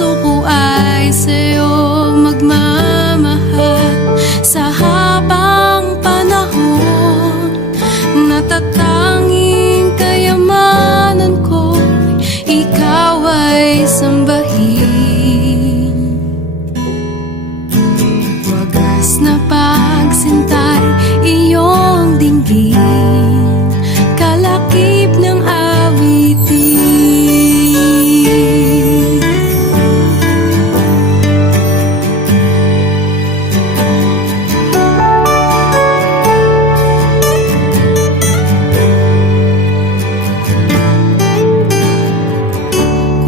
puso ko ay sa'yo magmamahal. Sa habang panahon, natatanging kayamanan ko, ikaw ay sambahin. Wagas na pagsintay, iyong dinggin, kalakip ng awitin.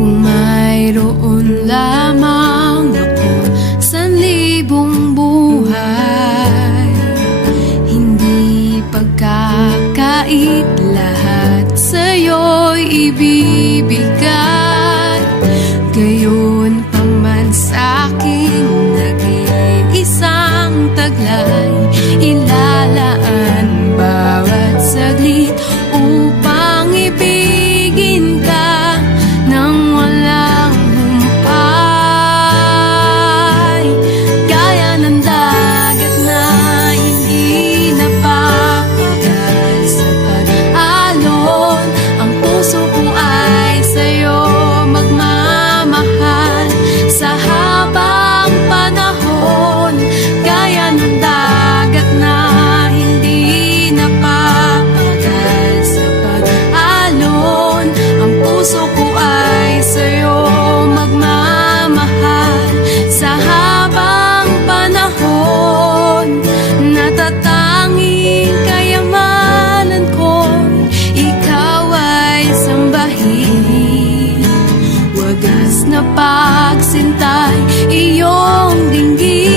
Kung mayroon lamang ako sanlibong buhay, hindi pagkakait, lahat sa'yo'y ibibigay. Gayon pa man sa'king nag-iisang taglay, ilalaan bawat saglit upang ibigin ka nang walang humpay. Gaya ng dagat na hindi napapagal sa pag-alon, ang puso ko ay sa'yo magmamahal. Sa habang panahon, gaya ng dagat na hindi napapagal sa pag-alon, ang puso ko ay sa'yo magmamahal. Sa habang panahon, natatanging kayamanan ko, ikaw ay sambahin. Wagas na pagsintay, iyong dinggin,